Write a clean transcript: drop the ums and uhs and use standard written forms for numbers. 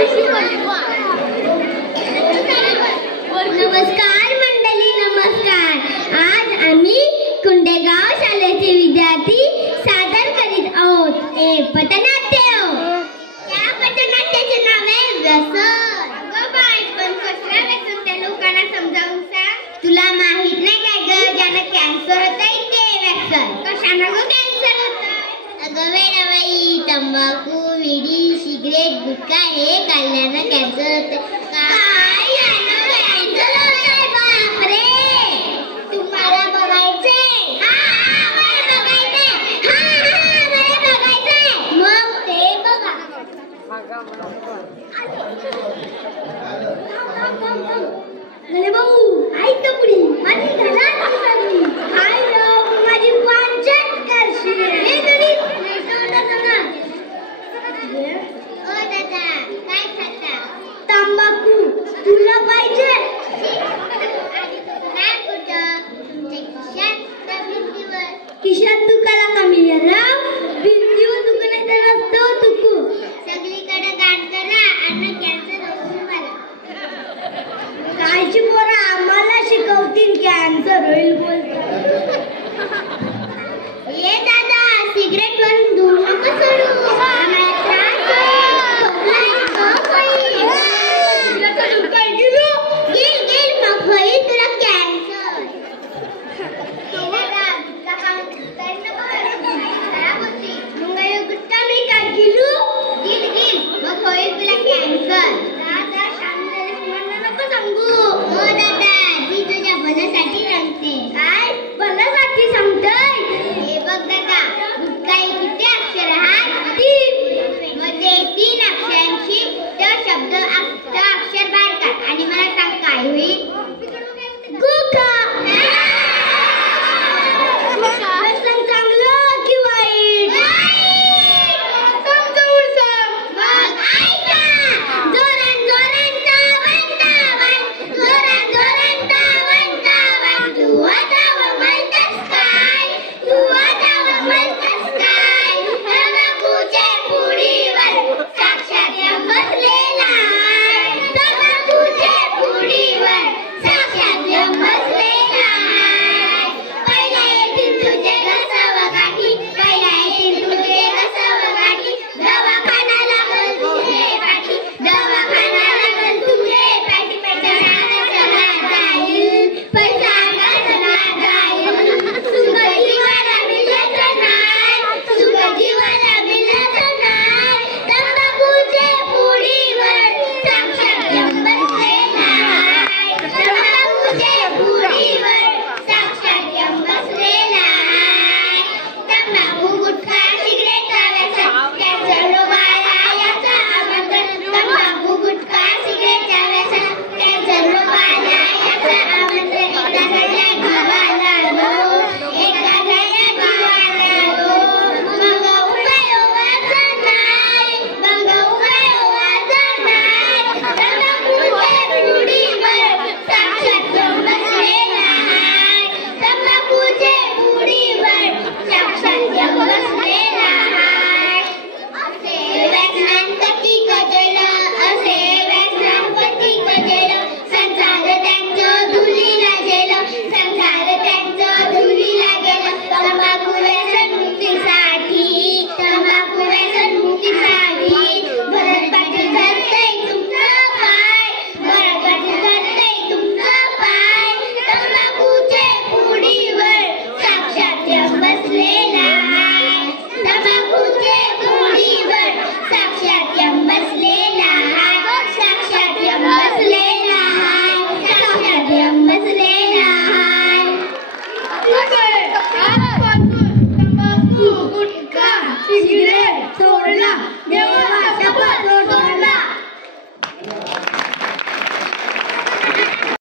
नमस्कार मंडळी, नमस्कार. आज आम्ही कुंडेगाव शाळेचे विद्यार्थी सादर करीत आहोत एक पथनाट्य. या पथनाट्याचे नाव आहे व्यसन. पण कसला व्यसन त्या लोकांना समजावून सांग. तुला माहित नाही काय ग, ज्यांना कॅन्सर होतंय ते व्यसन. कशाने ग कॅन्सर होतंय? अगं वेडाबाई, तंबाखू, विडी, सिगरेट, गुटखा हे खाल्ल्यानं कॅन्सर होतंय. काय यानं कॅन्सर होतंय? बापरे, तुम्हाला बघायचंय? हा मला बघायचंय. मला बघायचंय. मग ते बघा. अरे भाऊ, ऐक तर पुढे माझी घरात विसरली. काय ग माझी पंचायत करशील? हे तरी ओ दादा, काय खाता? तंबाखू. तुला पाहिजे? नाही कुठं, तुमच्या खिशात भिंतीवर. खिशात दुखाला कमी झाला, भिंतीवर दुखण्याचा रस्ता तुकू. सगळीकडे दान करा आणि कॅन्सर होऊन मला. कायची पोरं आम्हाला शिकवतील कॅन्सर होईल.